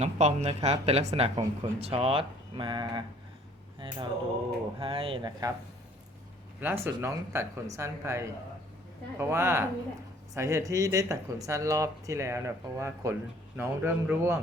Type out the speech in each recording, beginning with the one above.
น้องปอมนะครับ เป็นลักษณะของขนช็อตมาให้เราดูให้นะครับ ล่าสุดน้องตัดขนสั้นไป เพราะว่าสาเหตุที่ได้ตัดขนสั้นรอบที่แล้วเนี่ยเพราะว่าขนน้องเริ่มร่วง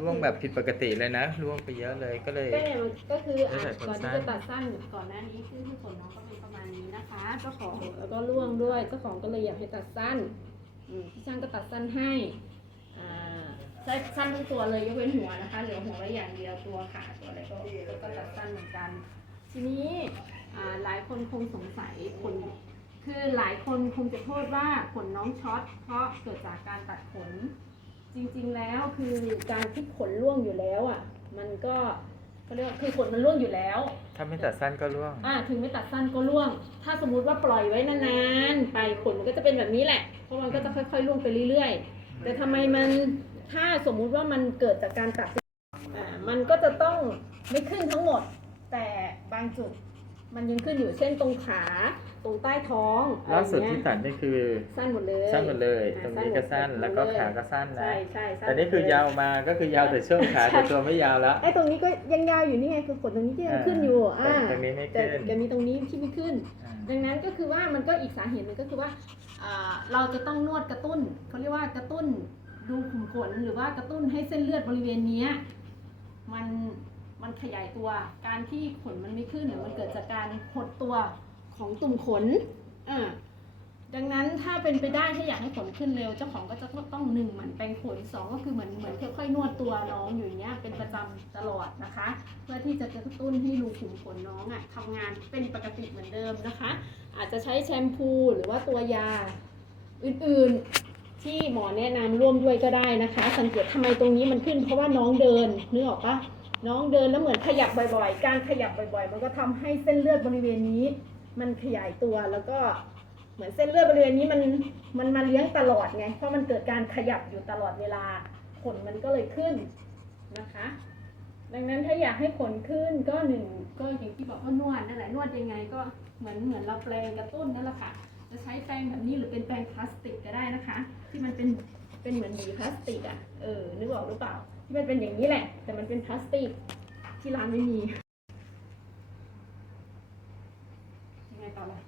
ร่วงแบบผิดปกติเลยนะ ร่วงไปเยอะเลยก็เลย ก็เนี่ยก็คือได้อะก่อนที่จะตัดสั้นก่อนหน้านี้คือที่ขนน้องก็เป็นประมาณนี้นะคะเจ้าของแล้วก็ร่วงด้วยเจ้าของก็เลยอยากให้ตัดสั้นพี่ช่างก็ตัดสั้นให้ สั้นทั้งตัวเลยยกเว้นหัวนะคะเหลือหัวไว้อย่างเดียวตัวขาตัวอะไรก็ก็ตัดสั้นเหมือนกัน ทีนี้อ่าหลายคนคงสงสัยขนคือหลายคนคงจะโทษว่าขนน้องช็อตเพราะเกิดจากการตัดขน จริงๆแล้วคือการที่ขนร่วงอยู่แล้วอะ มันก็เขาเรียกว่าคือขนมันร่วงอยู่แล้ว ถ้าไม่ตัดสั้นก็ร่วง อ่าถึงไม่ตัดสั้นก็ร่วง ถ้าสมมุติว่าปล่อยไว้นานๆไปขนมันก็จะเป็นแบบนี้แหละ เพราะมันก็จะค่อยๆร่วงไปเรื่อยๆ แต่ทำไมมันถ้าสมมุติว่ามันเกิดจากการตัดอ่ามันก็จะต้องไม่ขึ้นทั้งหมดแต่บางจุด มันยังขึ้นอยู่เช่นตรงขาตรงใต้ท้องอะไรล่าสุดเงี้ที่ยตัดนี่คือสั้นหมดเลยสั้นหมดเลยอ่าตรงนี้ก็สั้นหมดแล้วก็เลยขาก็สั้นนะใช่ใช่สั้นแต่นี่คือยาวมาก็คือยาวแต่ช่วงขาใช่แต่ตัวไม่ยาวแล้วไอ้ตรงนี้ก็ยังยาวอยู่นี่ไงคือขนตรงนี้ก็ยังอ่าขึ้นอยู่อ่าแต่ตรงนี้ไม่แต่ขึ้นจะมีตรงนี้ที่ไม่ขึ้นอ่าดังนั้นก็คือว่ามันก็อีกสาเหตุหนึงก็คือว่าอ่าเราจะต้องนวดกระตุ้นเขาเรียกว่ากระตุ้นดูขุมขนหรือว่ากระตุ้นให้เส้นเลือดบริเวณเนี้ยมัน มันขยายตัว การที่ขนมันไม่ขึ้นเนี่ยมันเกิดจากการหดตัวของตุ่มขนอ่าดังนั้นถ้าเป็นไปได้ถ้าอยากให้ขนขึ้นเร็ว เจ้าของก็จะต้องหนึ่งหมันแปรงขนสองก็คือเหมือนเหมือนค่อยๆนวดตัวน้องอยู่อย่างเงี้ยเป็นประจำตลอดนะคะ เพื่อที่จะกระตุ้นให้รูขุมขนน้องอะ่ะทำงานเป็นปกติเหมือนเดิมนะคะ อาจจะใช้แชมพูหรือว่าตัวยาอื่นๆที่หมอแนะนำร่วมด้วยก็ได้นะคะ สังเกตทำไมตรงนี้มันขึ้นเพราะว่าน้องเดินนึกออกปะ น้องเดินแล้วเหมือนขยับบ่อย ๆ การขยับบ่อย ๆ มันก็ทำให้เส้นเลือดบริเวณนี้ มันขยายตัวแล้วก็เหมือนเส้นเลือดบริเวณนี้มันมันมาเลี้ยงตลอดไง เพราะมันเกิดการขยับอยู่ตลอดเวลาขนมันก็เลยขึ้นนะคะ ดังนั้นถ้าอยากให้ขนขึ้นก็หนึ่งก็อย่างที่บอกว่านวดนั่นแหละนวดยังไงก็เหมือนเหมือนเราแปรงกระตุ้นนั่นแหละค่ะ จะใช้แปรงแบบนี้หรือเป็นแปรงพลาสติกก็ได้นะคะ ที่มันเป็นเป็นเหมือนหวีพลาสติกอะเออนึกออกหรือเปล่า ที่มันเป็นอย่างนี้แหละ แต่มันเป็นพลาสติกที่ร้านไม่มียังไงต่อล่ะ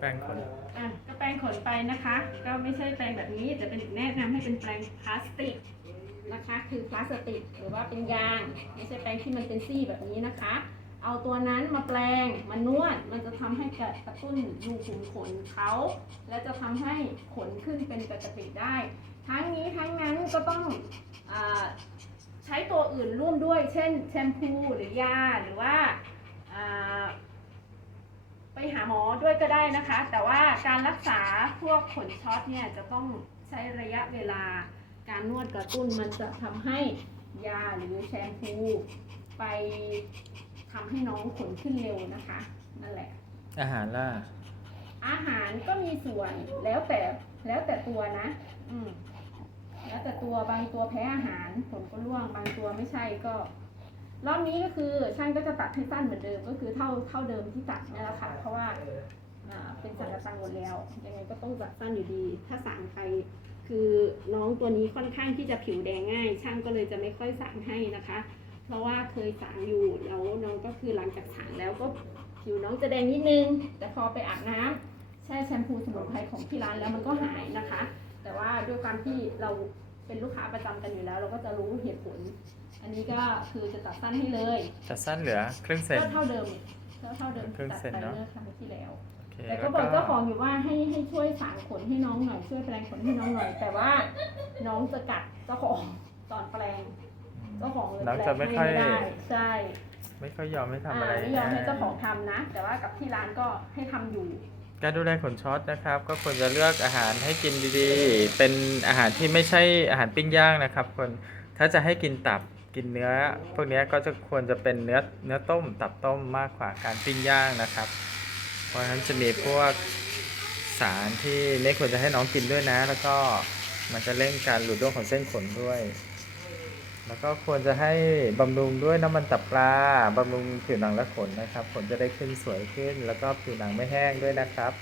แป้งขนอะก็แปรงขนไปนะคะ ก็ไม่ใช่แปรงแบบนี้แต่เป็นแนะนำให้เป็นแปรงพลาสติกนะคะ คือพลาสติกหรือว่าเป็นยาง ไม่ใช่แปรงที่มันเป็นซี่แบบนี้นะคะ เอาตัวนั้นมาแปรงมานวด มันจะทำให้เกิดกระตุ้นรูขุมขนเขา และจะทำให้ขนขึ้นเป็นปกติได้ ทั้งนี้ทั้งนั้นก็ต้องอาใช้ตัวอื่นร่วมด้วย เช่นแชมพูหรือยาหรือว่าอ่าไปหาหมอด้วยก็ได้นะคะ แต่ว่าการรักษาพวกขนช็อตเนี่ยจะต้องใช้ระยะเวลาการนวดกระตุ้นมันจะทำให้ยาหรือแชมพูไปทำให้น้องขนขึ้นเร็วนะคะ นั่นแหละ อาหารล่ะ อาหารก็มีส่วนแล้วแต่แล้วแต่ตัวนะ อืม แล้วแต่ตัวบางตัวแพ้อาหารผลก็ร่วงบางตัวไม่ใช่ก็ รอบนี้ก็คือช่างก็จะตัดให้สั้นเหมือนเดิมก็คือเท่าเท่าเดิมที่ตัดนี่แหละค่ะเพราะว่าเป็นสังกะตังหมดแล้วยังไงก็ต้องตัดสั้นอยู่ดี ถ้าสั่งใครคือน้องตัวนี้ค่อนข้างที่จะผิวแดงง่าย ช่างก็เลยจะไม่ค่อยสั่งให้นะคะ เพราะว่าเคยสั่งอยู่แล้วน้องก็คือหลังจากสั่งแล้วก็ผิวน้องจะแดงนิดนึง แต่พอไปอาบน้ำแช่แชมพูสมุนไพรของที่ร้านแล้วมันก็หายนะคะ ด้วยความที่เราเป็นลูกค้าประจำกันอยู่แล้ว เราก็จะรู้เหตุผล อันนี้ก็คือจะตัดสั้นให้เลยตัดสั้นเหลือครึ่งเซน ก็เท่าเดิมก็เท่าเดิมครึ่งตัดเซนไปเนอะเมื่อครั้งที่แล้ว โอเคแต่ก็แล้วบอกเจ้าของอยู่ว่าให้ให้ช่วยสางขนให้น้องหน่อยช่วยแปลงขนให้น้องหน่อย แต่ว่าน้องจะกัดเจ้าของตอนแปลงเจ้าของเลยน้องแปลจะงไม่ให้ค่อย ไม่ได้ใช่ ไม่ค่อยยอมให้ทำอ่าอะไรไม่ยอมให้เจ้าของทำนะ แต่ว่ากับที่ร้านก็ให้ทำอยู่ การดูแลขนช็อตนะครับ ก็ควรจะเลือกอาหารให้กินดีๆ เป็นอาหารที่ไม่ใช่อาหารปิ้งย่างนะครับคนถ้าจะให้กินตับกินเนื้อ พวกนี้ก็จะควรจะเป็นเนื้อเนื้อต้มตับต้มมากกว่าการปิ้งย่างนะครับ เพราะฉะนั้นจะมีพวกสารที่ไม่ควรจะให้น้องกินด้วยนะ แล้วก็มันจะเร่งการหลุดร่วงของเส้นขนด้วย แล้วก็ควรจะให้บำรุงด้วยน้ำมันตับปลาบำรุงผิวหนังและขนนะครับขนจะได้ขึ้นสวยขึ้น แล้วก็ผิวหนังไม่แห้งด้วยนะครับ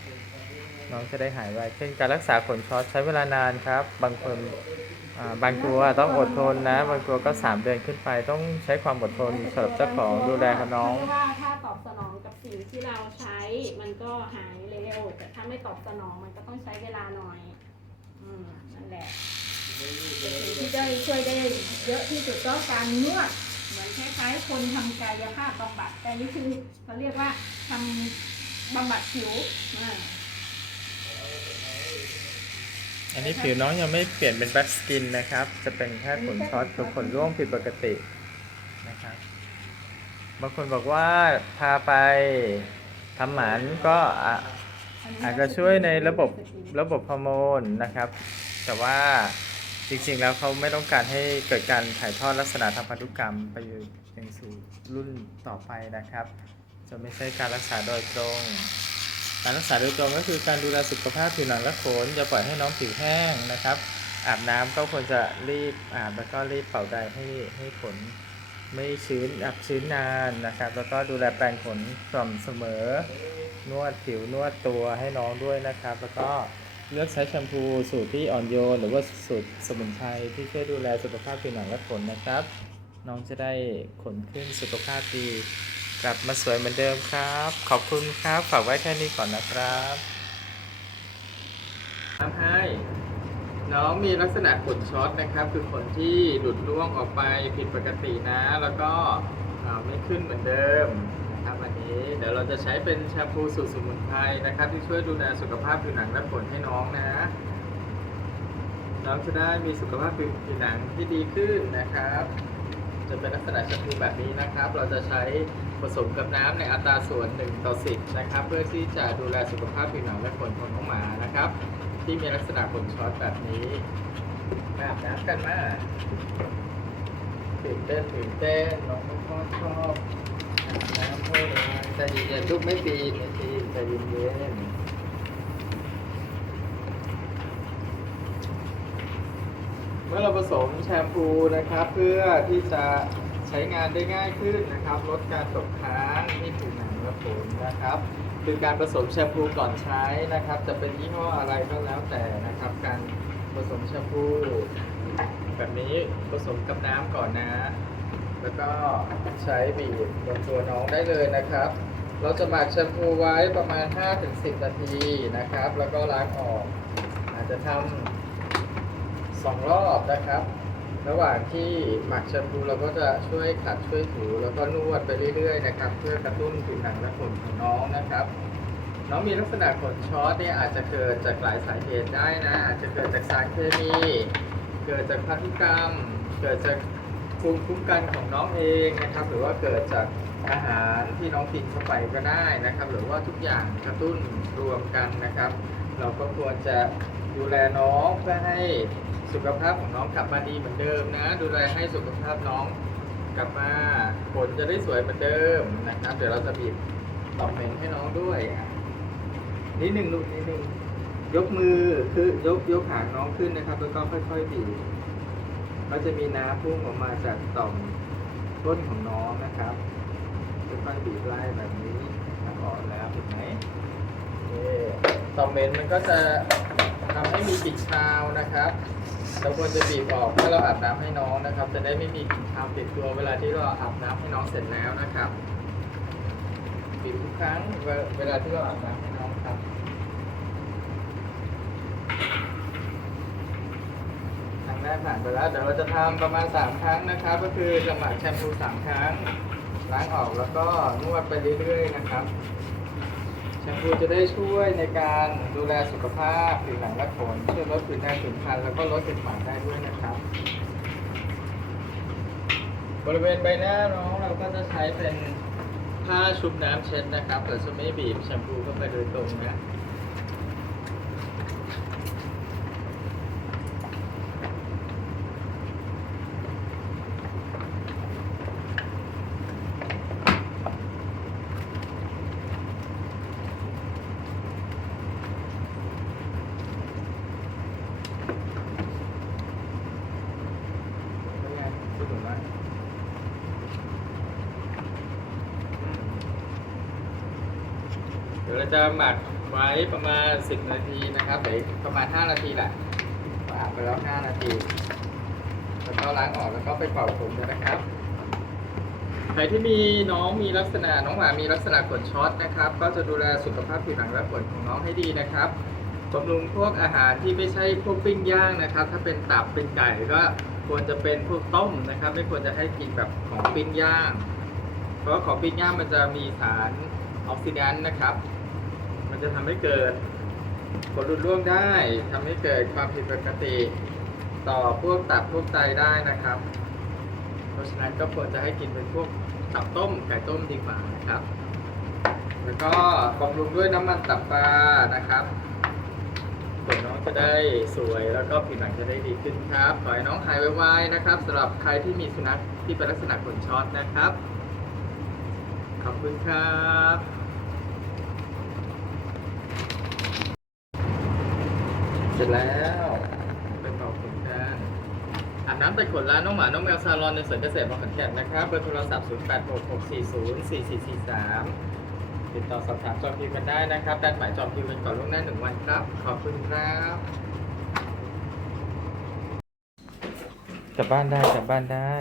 น้องจะได้หายไวขึ้นการรักษาขนช็อตใช้เวลานานครับ บางคนบางตัวต้องอดทนนะ บางตัวก็ 3 เดือนขึ้นไปต้องใช้ความอดทนสำหรับเจ้าของดูแลกับน้องเรียกว่าถ้าตอบสนองกับสิ่งที่เราใช้มันก็หายเร็วแต่ถ้าไม่ตอบสนองมันก็ต้องใช้เวลาหน่อยอืมนั่นแหละ ที่ได้ช่วยได้เยอะที่สุดก็การนวดเหมือนคล้ายๆคนทำกายภาพบำบัด แต่นี่คือเขาเรียกว่าทำบำบัดผิวอันนี้ผิวน้องยังไม่เปลี่ยนเป็นแบล็กสกินนะครับ จะเป็นแค่ขนช็อตกับขนร่วงผิดปกตินะครับบางคนบอกว่าพาไปทำหมันก็อาจจะช่วยในระบบระบบฮอร์โมนนะครับ แต่ว่า จริงๆ แล้วเขาไม่ต้องการให้เกิดการถ่ายทอดลักษณะทางพันธุกรรมไปยังสู่รุ่นต่อไปนะครับ จะไม่ใช่การรักษาโดยตรง การรักษาโดยตรงก็คือการดูแลสุขภาพผิวหนังและขนอย่าปล่อยให้น้องผิวแห้งนะครับ อาบน้ำก็ควรจะรีบอาบแล้วก็รีบเป่าใดให้ให้ขนไม่ชื้นอับชื้นนานนะครับ แล้วก็ดูแลแปรงขนสม่ำเสมอ นวดผิวนวดตัวให้น้องด้วยนะครับ แล้วก็ เลือกใช้แชมพูสูตรที่อ่อนโยน หรือว่าสูตรสมุนไพรที่ช่วยดูแลสุขภาพผิวหนังและขนนะครับ น้องจะได้ขนขึ้นสุขภาพดี กลับมาสวยเหมือนเดิมครับ ขอบคุณครับฝากไว้แค่นี้ก่อนนะครับทำให้น้องมีลักษณะขนช็อตนะครับ คือขนที่หลุดร่วงออกไปผิดปกตินะ แล้วก็ไม่ขึ้นเหมือนเดิม นะครับอันนี้เดี๋ยวเราจะใช้เป็นแชมพูสูตรสมุนไพรนะครับ ที่ช่วยดูแลสุขภาพผิวหนังและขนให้น้องนะน้องจะได้มีสุขภาพผิวหนังที่ดีขึ้นนะครับ จะเป็นลักษณะแชมพูแบบนี้นะครับ เราจะใช้ผสมกับน้ำในอัตราส่วน1ต่อ10นะครับ เพื่อที่จะดูแลสุขภาพผิวหนังและขนของน้องหมานะครับ ที่มีลักษณะขนช็อตแบบนี้มาอาบน้ำกันมาตื่นเต้นตื่นเต้นน้องชอบชอบ ใจเย็นลูกไม่ปีนไม่ปีนใจเย็นๆเมื่อเราผสมแชมพูนะครับ เพื่อที่จะใช้งานได้ง่ายขึ้นนะครับ ลดการตกค้างที่ผิวหนังและขนนะครับ คือการผสมแชมพูก่อนใช้นะครับ จะเป็นยี่ห้ออะไรก็แล้วแต่นะครับ การผสมแชมพูแบบนี้ผสมกับน้ำก่อนนะ แล้วก็ใช้บีบบนตัวน้องได้เลยนะครับ เราจะหมักแชมพูไว้ประมาณ 5-10 นาทีนะครับ แล้วก็ล้างออก อาจจะทำสองรอบนะครับ ระหว่างที่หมักแชมพูเราก็จะช่วยขัดช่วยถูแล้วก็นวดไปเรื่อยๆนะครับ เพื่อกระตุ้นผิวหนังและขนของน้องนะครับน้องมีลักษณะขนช็อตเนี่ยอาจจะเกิดจากหลายสาเหตุได้นะ อาจจะเกิดจากสารเคมี เกิดจากพันธุกรรม เกิดจาก ภูมิคุ้มกันของน้องเองนะครับ หรือว่าเกิดจากอาหารที่น้องกินเข้าไปก็ได้นะครับ หรือว่าทุกอย่างกระตุ้นรวมกันนะครับ เราก็ควรจะดูแลน้องเพื่อให้สุขภาพของน้องกลับมาดีเหมือนเดิมนะ ดูแลให้สุขภาพน้องกลับมาผลจะได้สวยเหมือนเดิมนะครับ เดี๋ยวเราจะบีบตอมเหม็นให้น้องด้วยนิดหนึ่งลูกนิดหนึ่งยกมือคือยกยกหางน้องขึ้นนะครับ แล้วก็ค่อยๆบีบ ก็จะมีน้ำพุ่งออกมาจากต่อมก้นของน้องนะครับค่อยๆบีบไล่แบบนี้แล้วออกแล้วเห็นไหมต่อมเมนมันก็จะทำให้มีกลิ่นคาวนะครับเราควรจะบีบออกเมื่อเราอาบน้ำให้น้องนะครับ จะได้ไม่มีกลิ่นคาวติดตัวเวลาที่เราอาบน้ำให้น้องเสร็จแล้วนะครับบีบทุกครั้งเวเวลาที่เราอาบน้ำให้น้อง ครับครั้งแรกผ่านไปแล้วเดี๋ยวเราจะทำประมาณ 3 ครั้งนะครับ ก็คือจะหมักแชมพู 3 ครั้ง ล้างออกแล้วก็นวดไปเรื่อยๆนะครับ แชมพูจะได้ช่วยในการดูแลสุขภาพผิวหนังและขนช่วยลดผื่นแดงผื่นคันแล้วก็ลดสิวหมันได้ด้วยนะครับ บริเวณใบหน้าน้องเราก็จะใช้เป็นผ้าชุบน้ำเช็ดนะครับแต่จะไม่บีบแชมพูเข้าไปโดยตรงนะ เป็นไงรู้สึกไหมอืม เราจะหมักไว้ประมาณ 10 นาทีนะครับเดี๋ยวประมาณ 5 นาทีแหละก็อาบไปแล้ว 5 นาที แล้วก็ล้างออกแล้วก็ไปเป่าขนนนะครับ ใครที่มีน้องมีลักษณะน้องหมามีลักษณะขนช็อตนะครับ ก็จะดูแลสุขภาพผิวหนังและขนของน้องให้ดีนะครับบำรุงพวกอาหารที่ไม่ใช่พวกปิ้งย่างนะครับ ถ้าเป็นตับเป็นไก่ก็ควรจะเป็นพวกต้มนะครับ ไม่ควรจะให้กินแบบของปิ้งย่าง เพราะของปิ้งย่างมันจะมีสารออกซิแดนต์นะครับ จะทำให้เกิดผลรุดร่วงได้ทำให้เกิดความผิดปกติต่อพวกตับพวกไตได้นะครับ เพราะฉะนั้นก็ควรจะให้กินเป็นพวกตับต้มไก่ต้มดีกว่านะครับ แล้วก็บำรุงด้วยน้ำมันตับปลานะครับผลน้องจะได้สวยแล้วก็ผิวหนังจะได้ดีขึ้นครับขอให้น้องหายไวๆนะครับสำหรับใครที่มีสุนัขที่เป็นลักษณะขนช็อตนะครับ ขอบคุณครับ เสร็จแล้วไปเป่าขนกันอาบน้ำแต่ขนร้านน้องหมา น้องแมวซาลอนในสวนเกษตรบางขอนแก่นนะครับเบอร์โทรศัพท์ 0866404443 ติดต่อสอบถามจองคิวกันได้นะครับดันหมายจองคิวกันก่อนล่วงหน้าหนึ่งวันครับ ขอบคุณครับกลับบ้านได้กลับบ้านได้